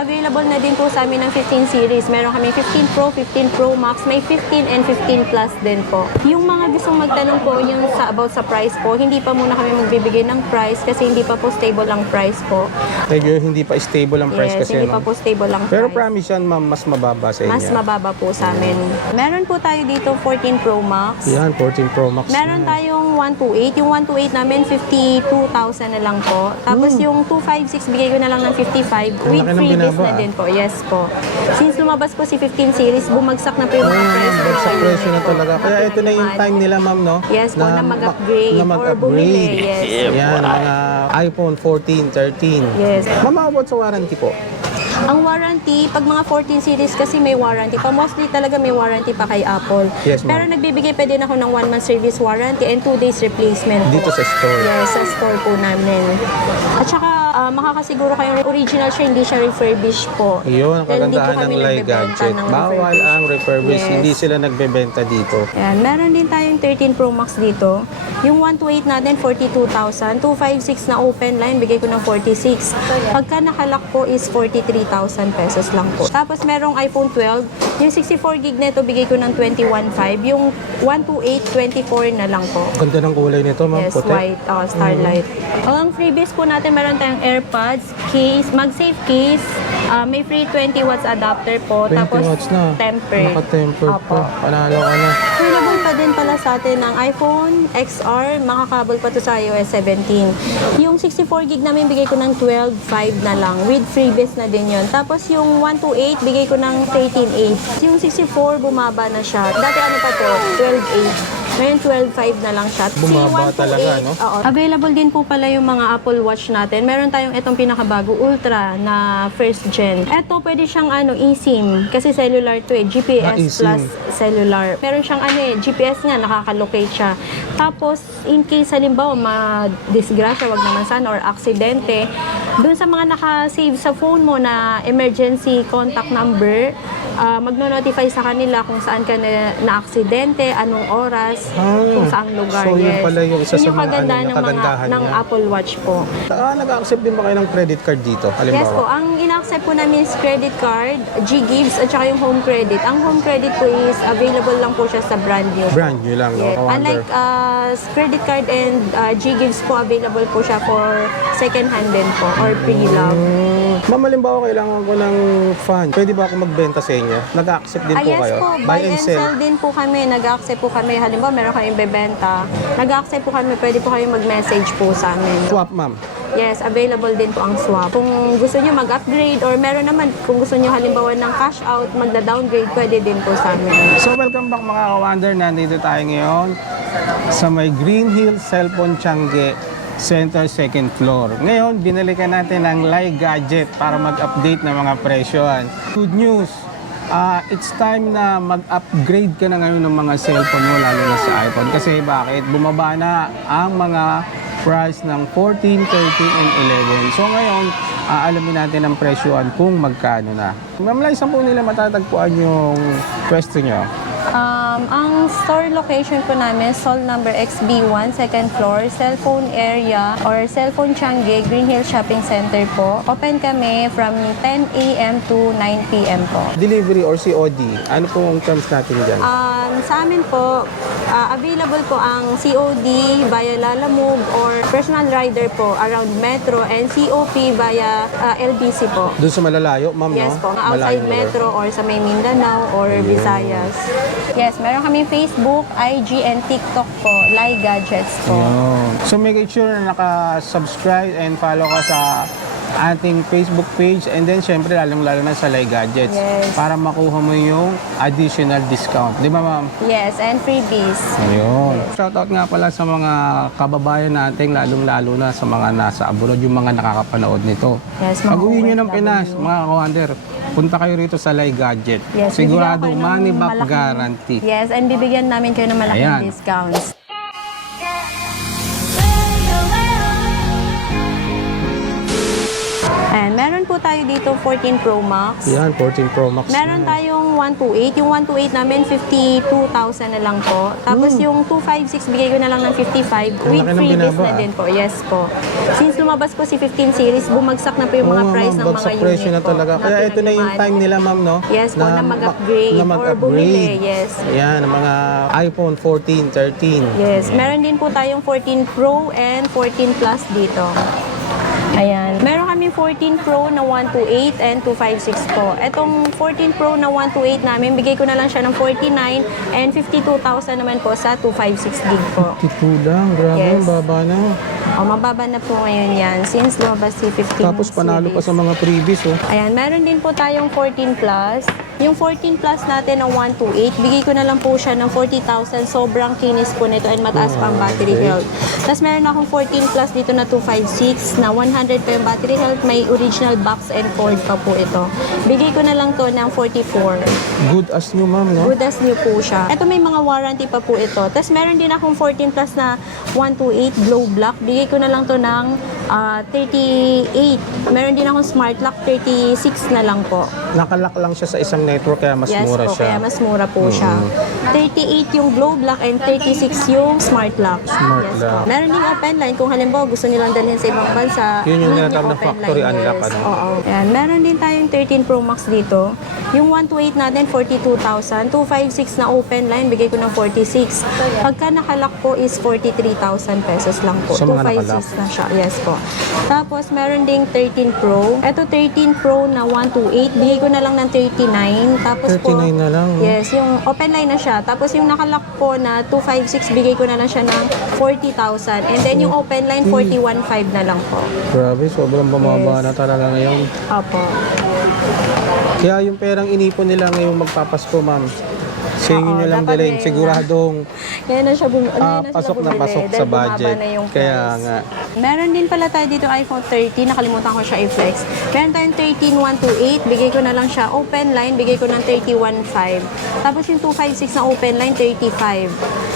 available na din po sa amin ng 15 series. Meron kami 15 Pro, 15 Pro Max, may 15 and 15 Plus din po. Yung mga gustong magtanong po yung about sa price po, hindi pa muna kami magbibigay ng price kasi hindi pa po stable ang price po. Medyo hindi pa stable ang price Yes, kasi, hindi pa po stable ang Pero price. promise yan, ma'am, mas mababa sa inyo. Mas mababa po sa amin. Meron po tayo dito 14 Pro Max. Yan, 14 Pro Max. Meron na. tayong 128. Yung 128 namin, 52,000 na lang po. Tapos yung 256, bigay ko na lang ng 55 with laki ng freebies binaba, na din po. Yes po. Since lumabas po si 15 series, bumagsak na po yung mga price. Sa presyo na talaga. Kaya ito na yung time nila, ma'am, no? Yes po, na mag-upgrade na or mag-upgrade. bumili. Yes. Yan, mga iPhone 14, 13. Yes. Mamabot sa warranty po. Ang warranty, pag mga 14 series kasi may warranty pa. Mostly talaga may warranty pa kay Apple. Yes, ma'am. Pero nagbibigay pa din ako ng 1 month service warranty and 2 days replacement po. Dito sa store. Yes, sa store po namin. At saka, makakasiguro kayong original siya, hindi siya refurbished po. Yun, ang Dahil hindi po kagandahan ng kami Lai nagbebenta Gadget. ng Bawal refurbished. ang refurbished. Yes. Hindi sila nagbebenta dito. Ayan, meron din tayong 13 Pro Max dito. Yung 128 natin, 42,000. 256 na open line, bigay ko ng 46. Pagka nakalock po is 43,000 pesos lang po. Tapos merong iPhone 12. Yung 64 gig nito, bigay ko ng 21,500. Yung 128, 24 na lang po. Ganda ng kulay nito, ma'am. Yes, Puti. white, Starlight. Ang freebies po natin, meron tayong AirPods, case, MagSafe case, may free 20 watts adapter po, 20 tapos watts na. tempered. Naka-tempered Opo. pa. Panalo ka na. Available pa din pala sa atin ng iPhone XR, makakabel pa to sa iOS 17. Yung 64 gig namin, bigay ko ng 12,500 na lang, with freebies na din yon. Tapos yung 128, bigay ko ng 13,800. Yung 64, bumaba na siya. Dati ano pa to, 12,800. Ngayon, 12,500 na lang siya. Bumaba talaga, no? Oo. Available din po pala yung mga Apple Watch natin. Meron tayong itong pinakabago, Ultra, na first gen. Ito, pwede siyang eSIM. Kasi cellular to GPS eSIM. plus cellular. Meron siyang GPS nga, nakakalocate siya. Tapos, in case halimbawa, ma-disgrasya, wag naman sana, or aksidente, dun sa mga nakasave sa phone mo na emergency contact number, magno-notify sa kanila kung saan ka na-aksidente, anong oras, kung saang lugar. So, yun yes. pala yung isa Yun sa yung mga kagandahan ng, kagandahan ng niya. Apple Watch po. Nag-accept din ba kayo ng credit card dito? Halimbawa? Yes po, ang ina-accept po namin is credit card, G-Gives, at saka yung home credit. Ang home credit po is available lang po siya sa brand new. Brand new lang, no? Yes. Ka-wonder. Unlike credit card and G-Gives po, available po siya for second hand din po or pre-love. Ma'am, halimbawa kailangan ko ng fan. Pwede ba ako magbenta sa inyo? Nag-accept din po Yes kayo? po, buy and sell din po kami. Nag-accept po kami. Halimbawa, meron kayong bebenta. Nag-accept po kami. Pwede po kayong mag-message po sa amin. Swap, ma'am. Yes, available din po ang swap. Kung gusto nyo mag-upgrade or meron naman, kung gusto nyo halimbawa ng cash out, magda-downgrade, pwede din po sa amin. So, welcome back mga ka-wonder. Nandito tayo ngayon sa may Green Hill Cellphone Tiangge Center, second floor. Ngayon, binalikan natin ang Lai Gadget para mag-update ng mga presyohan. Good news! It's time na mag-upgrade ka na ngayon ng mga cellphone mo, lalo na sa iPhone. Kasi bakit? Bumaba na ang mga price ng 14, 13, and 11. So ngayon, alamin natin ang presyohan kung magkano na. Ma'am Lai, saan po nila matatagpuan yung pwesto nyo? Ang store location po namin, Sol number XB1, second floor, cellphone area or cellphone Tiangge, Green Hill Shopping Center po. Open kami from 10 a.m. to 9 p.m. po. Delivery or COD, ano po ang terms natin dyan? Sa amin po, available po ang COD via Lalamove or personal rider po around Metro and COP via LBC po. Doon sa malalayo, ma'am, Yes no? po, outside Malayong Metro or sa may Mindanao or Visayas. Yes, meron kami Facebook, IG, and TikTok po, Lai Gadgets po. Yun. So make sure na naka-subscribe and follow ka sa ating Facebook page and then syempre lalong-lalo na sa Lai Gadgets Yes. para makuha mo yung additional discount. Di ba, ma'am? Yes, and freebies. Ayun. Shoutout nga pala sa mga kababayan natin, lalong-lalo na sa mga nasa abroad, yung mga nakakapanood nito. Yes, mga Pag-uwi nyo ng OFW. Pinas, mga ka-wonder, punta kayo rito sa Lai Gadget. Yes, Sigurado bibigyan ko kayo ng money back malaking- guarantee. Yes, and bibigyan namin kayo ng malaking Ayan. discounts. And meron Meron po tayo dito 14 Pro Max. Yan, 14 Pro Max Meron na. tayong 128. Yung 128 namin, 52,000 na lang po. Tapos yung 256, bigay ko na lang ng 55 with laki ng freebies binaba, na din po. Yes po. Since lumabas po si 15 series, bumagsak na po yung mga Oo, price ma'am, ng mga bagsak unit presyo na po. talaga. Kaya ito na yung time nila, ma'am, no? Yes po, na mag-upgrade na or mag-upgrade. bumili. Yes. Yan, ang mga iPhone 14, 13. Yes. Meron din po tayong 14 Pro and 14 Plus dito. Ayan. Meron kami 14 Pro na 128 and 256 po. Etong 14 Pro na 128 namin, bigay ko na lang siya ng 49 and 52,000 naman po sa 256 gig po. 52 lang, grabe, Yes. baba na. O, mababa na po ngayon yan since lumabas si 15 Tapos panalo pa series. sa mga previous, oh. Ayan, meron din po tayong 14 Plus. Yung 14 Plus natin na 128, bigay ko na lang po siya ng 40,000. Sobrang kinis po nito and mataas pa ang battery okay. health. Tapos meron akong 14 Plus dito na 256 na 100 pa yung battery health. May original box and cord pa po ito. Bigay ko na lang to ng 44. Good as new, ma'am, no? Good as new po siya. Ito may mga warranty pa po ito. Tapos meron din akong 14 Plus na 128 glow black. Bigay ko na lang to ng 38. Meron din akong smart lock, 36 na lang po. Nakalock lang siya sa isang network, kaya mas Yes mura po, siya. kaya mas mura po siya. 38 yung glow black and 36 yung smart lock. Smart yes lock. po. Meron ding open line kung halimbawa gusto nilang dalhin sa ibang bansa. Yun yung need tinatawag na open factory line, unlock, yes. ano? Oo. Ayan. Meron din tayong 13 Pro Max dito. Yung 128 natin, 42,000. 256 na open line, bigay ko ng 46. Pagka nakalock po is 43,000 pesos lang po. Sa mga 256 na siya. Yes po. Tapos meron ding 13 Pro. Ito 13 Pro na 128, bigay ko na lang ng 39. Tapos po, 39 na lang, no? yes, yung open line na siya. Tapos yung nakalock po na 256, bigay ko na lang siya ng 40,000. And then yung open line, 41,500 na lang po. Grabe, sobrang bumaba Yes. na talaga ngayon. Opo. Kaya yung perang inipon nila ngayong magpapasko, ma'am, sa inyo Oo, nyo lang dapat dalhin. may- Siguradong Kaya na siya pasok na pasok sa budget. Kaya nga. Meron din pala tayo dito iPhone 13, nakalimutan ko siya i-flex. Meron tayong 13128, bigay ko na lang siya open line, bigay ko ng 31,500. Tapos yung 256 na open line, 35.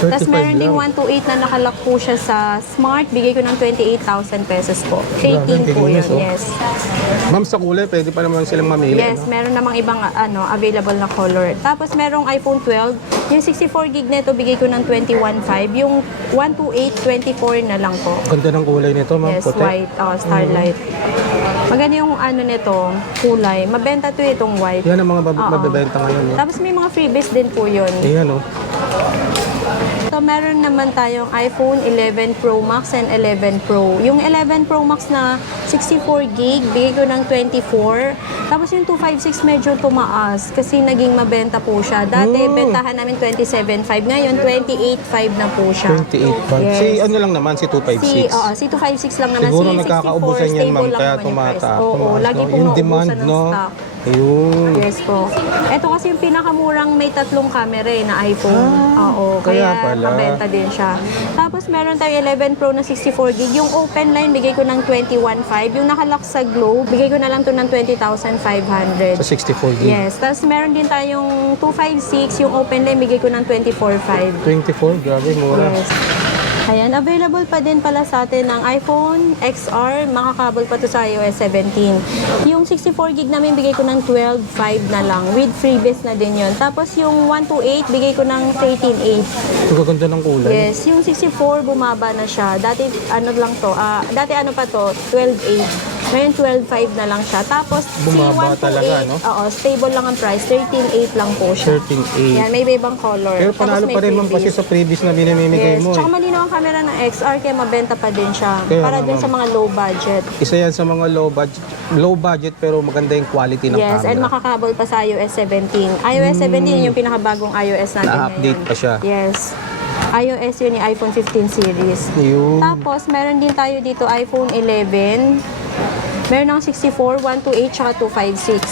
Tapos 35 meron ding lang. 128 na nakalock po siya sa Smart, bigay ko ng 28,000 pesos po. 18 po yun, tinis, oh. yes. Ma'am, sa kulay, pwede pa naman silang mamili. Yes, no? meron namang ibang available na color. Tapos merong iPhone 12, yung 64 gig nito bigay ko ng 21,500. Yung 128, 24 na lang po. Ganda ng kulay nito, ma'am. Yes, Puti. white, starlight. Maganda yung nito, kulay. Mabenta to itong white. Yan ang mga Oo. mabibenta ngayon. No? Tapos may mga freebies din po yun. Ayan, oh. So, meron naman tayong iPhone 11 Pro Max and 11 Pro. Yung 11 Pro Max na 64 gig, bigay ko ng 24. Tapos yung 256 medyo tumaas kasi naging mabenta po siya. Dati, bentahan namin 27.5. Ngayon, 28.5 na po siya. 28. Yes. Si ano lang naman, si 256. Si 256 lang naman. Siguro Si 64, nagkakaubusan yan, ma'am, stable lang kaya naman yung price. tumataas. Oo, lagi no? pong Yung nauubusan demand, ng no? stock. Ayun. Yes po. Ito kasi yung pinakamurang may 3 camera na iPhone. Oo, kaya kaya pala. mabenta din siya. Tapos meron tayo 11 Pro na 64 gig. Yung open line, bigay ko ng 21,500. Yung nakalock sa Globe, bigay ko na lang to ng 20,500. Sa 64 gig. Yes. Tapos meron din tayong 256. Yung open line, bigay ko ng 24,500. 24, grabe, mura. Yes. Ayan, available pa din pala sa atin ng iPhone XR, makakabel pa to sa iOS 17. Yung 64 gig namin, bigay ko ng 12,500 na lang, with freebies na din yon. Tapos yung 128, bigay ko ng 13,800. Ang gaganda ng kulay. Yes, yung 64, bumaba na siya. Dati, dati pa to, 12,800. Ngayon, 12,500 na lang siya. Tapos, Bumaba si 128, talaga, no? Oo, stable lang ang price, 13,800 lang po siya. 13.8. Yan, may ibang color. Pero Tapos panalo may pa rin, ma'am, kasi freebies. sa previous na binimimigay Yes, mo. tsaka Eh. malinaw ang camera ng XR kaya mabenta pa din siya. Kaya Para nga, din ma'am. sa mga low budget. Isa yan sa mga low budget pero maganda yung quality ng Yes, and camera. makakabel pa sa iOS 17. iOS 17 yung pinakabagong iOS natin Na-update ngayon. pa siya. Yes. iOS yun yung iPhone 15 series. Yung Tapos, meron din tayo dito iPhone 11. Meron ng 64, 128, tsaka 256.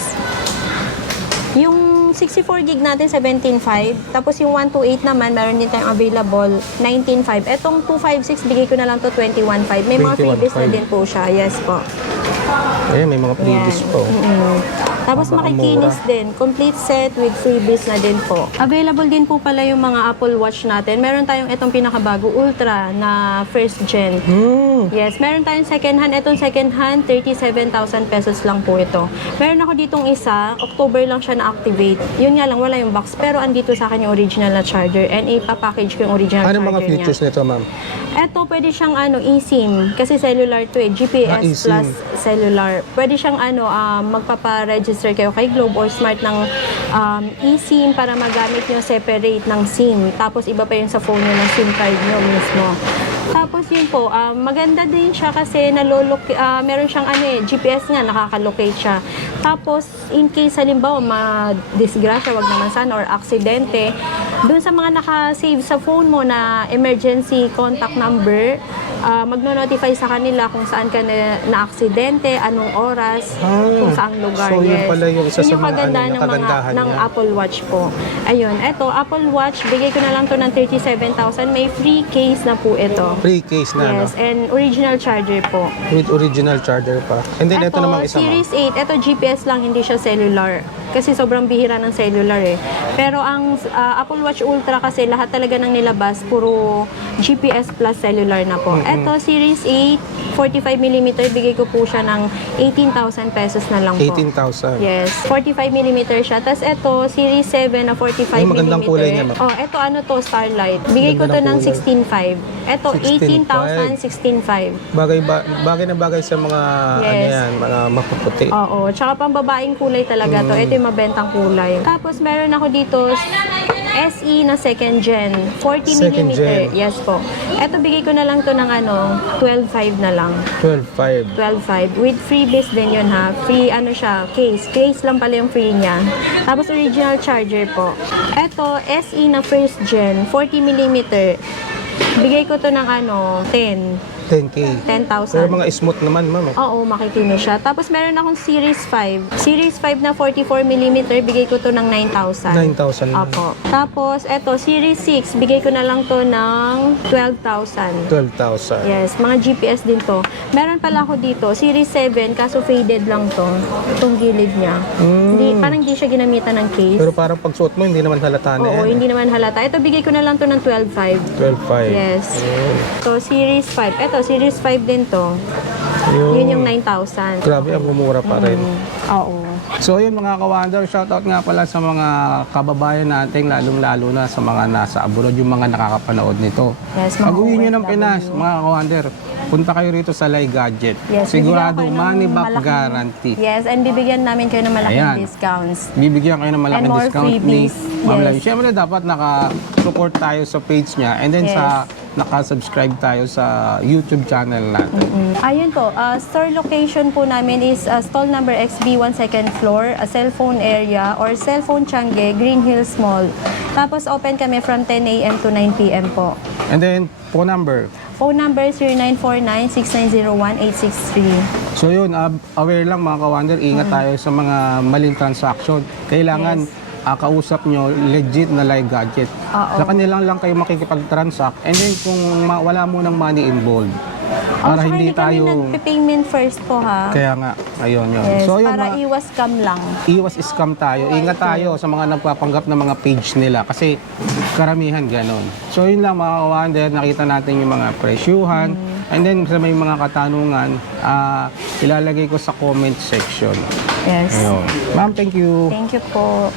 Yung 64 gig natin, 17.5. Tapos yung 128 naman, meron din tayong available, 19.5. Etong 256, bigay ko na lang to 21.5. May mga freebies na 21.5. din po siya. Yes po. Ayan, may mga previous Yan. pa. Oh. Mm-mm. Tapos Napakamura. makikinis din. Complete set with freebies na din po. Available din po pala yung mga Apple Watch natin. Meron tayong itong pinakabago, Ultra na first gen. Yes, meron tayong second hand. Itong second hand, 37,000 pesos lang po ito. Meron ako ditong isa, October lang siya na-activate. Yun nga lang, wala yung box. Pero andito sa akin yung original na charger and ipapackage ko yung original Ano charger mga niya. features nito, ma'am? Ito, pwede siyang eSIM. Kasi cellular to eh. GPS eSIM. plus cellular. Pwede siyang magpapa-register kayo kay Globe or Smart ng eSIM para magamit nyo separate ng SIM. Tapos iba pa yun sa phone nyo ng SIM card nyo mismo. Tapos yun po, maganda din siya kasi meron siyang GPS nga, nakakalocate siya. Tapos, in case halimbawa, ma-disgrasya, wag naman sana, or aksidente, dun sa mga nakasave sa phone mo na emergency contact number, magno-notify sa kanila kung saan ka na-aksidente, anong oras, kung saang lugar. So, yun pala yung isa sa mga kagandahan ng kagandahan ng niya. Apple Watch po. Ayun, eto, Apple Watch, bigay ko na lang to ng 37,000. May free case na po ito. Free case na, Yes, and original charger po. With original charger pa. And then, ito namang isa, ma'am. Series 8, ito GPS lang, hindi siya cellular. Kasi sobrang bihira ng cellular eh. Pero ang Apple Watch Ultra kasi lahat talaga ng nilabas, puro GPS plus cellular na po. Ito, Series 8, 45mm, bigay ko po siya ng 18,000 pesos na lang po. 18,000. Yes, 45mm siya. Tapos ito, Series 7 na 45mm. Ay, magandang kulay niya, ma'am. Oh, ito to, Starlight. Bigay ko to Magandang ng kulay. 16,500. Ito, 18,000, 16,500. Bagay na bagay sa mga, Yes. mga mapuputi. Oo, tsaka pang babaeng kulay talaga to. Ito yung mabentang kulay. Tapos meron ako dito SE na second gen, 40mm. Second gen. Yes po. Ito bigay ko na lang to ng 12,500 na lang. 12,500. 12,500. With freebies din yun ha. Free siya, case. Case lang pala yung free niya. Tapos original charger po. Ito, SE na first gen, 40mm. Bigay ko to ng 10. 10K. 10,000. Pero mga smooth naman, ma'am. Oo, makikinis siya. Tapos meron akong Series 5. Series 5 na 44mm, bigay ko to ng 9,000. 9,000 lang. Opo. Tapos, eto, Series 6, bigay ko na lang to ng 12,000. 12,000. Yes, mga GPS din to. Meron pala ako dito, Series 7, kaso faded lang to. Itong gilid niya. Parang hindi siya ginamitan ng case. Pero parang pagsuot mo, hindi naman halata na Oo, yan. hindi naman halata. Ito, bigay ko na lang to ng 12,500. 12,500. Yes. So, Series 5. Ito, Series 5 din to. Yun yung 9,000. Grabe, ang mumura pa rin. Oo. So yun mga ka-Wonder, shoutout nga pala sa mga kababayan natin, lalong-lalo na sa mga nasa abroad, yung mga nakakapanood nito. Yes, mga Pag-uwi nyo ng OFW. Pinas, mga ka-Wonder, punta kayo rito sa Lai Gadget. Yes, Sigurado bibigyan ko kayo ng money back malaking- guarantee. Yes, and bibigyan namin kayo ng malaking Ayan. discounts. Bibigyan kayo ng malaking And more discount freebies. ni Ma'am Yes. Lai. Siyempre dapat naka-support tayo sa page niya and then Yes. naka-subscribe tayo sa YouTube channel natin. Ayun po, store location po namin is stall number XB1 second floor, cellphone area or cellphone Changi, Green Hills Mall. Tapos open kami from 10 a.m. to 9 p.m. po. And then, phone number. Phone number 0949-6901-863. So yun, aware lang mga ka-Wonder, ingat tayo sa mga maling transaction. Kailangan kausap nyo legit na Lai Gadget. Oo. Sa kanila lang kayo makikipag-transact and then kung wala mo ng money involved. Para Tsaka hindi tayo... kami nagpe-payment first po ha. Kaya nga, ayun yun. Yes, So yun, para iwas scam lang. iwas scam tayo. Ingat tayo sa mga nagpapanggap ng mga page nila kasi karamihan ganon. So yun lang mga ka-Wonder, nakita natin yung mga presyuhan. And then sa may mga katanungan, ilalagay ko sa comment section. Yes. Ayun. Ma'am, thank you. Thank you po.